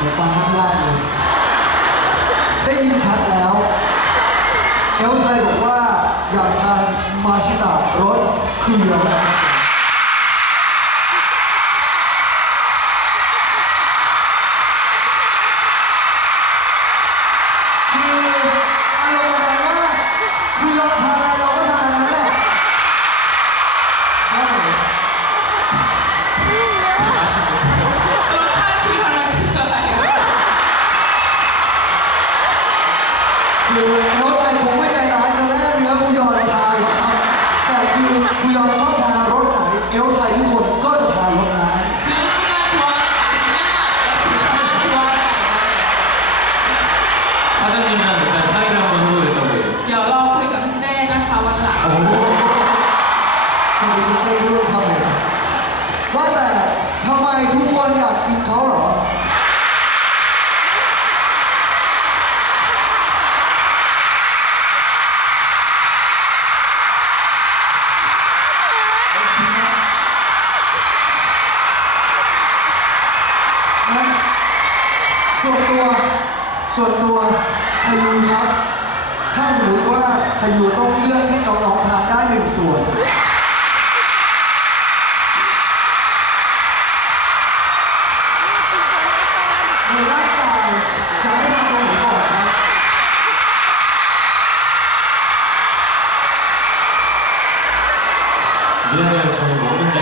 เดี๋ยวฟังข้างล่างเลยได้ยินชัดแล้วเอลไทยบอกว่าอยากทานมาชิตะรสเขือคื คือเอลไทยคงไม่ใจร้ายจะแล่เนื้อคุยอนทานหรอกครับแต่คือคุยอนชอบทานรสไหนเอลไทยทุกคนก็จะทานรสนั้น คือชิが좋아하는 맛이면 F 가 좋아하는 맛 사장님이랑 일단 사이를 한번 해보겠다고 해요 เดี๋ยวเราคุยกับพี่เต้นะคะวันหลัง โอ้โหสวัสดีคุณเต้ด้วยครับผมว่าแต่ ส่วนตัวส่วนตัวพายุครับ ถ้าสมมติว่าพายุต้องเลือกให้น้องๆทานได้หนึ่งส่วน ในร่างกายจะให้ทานตรงไหนก่อนครับ 미안해요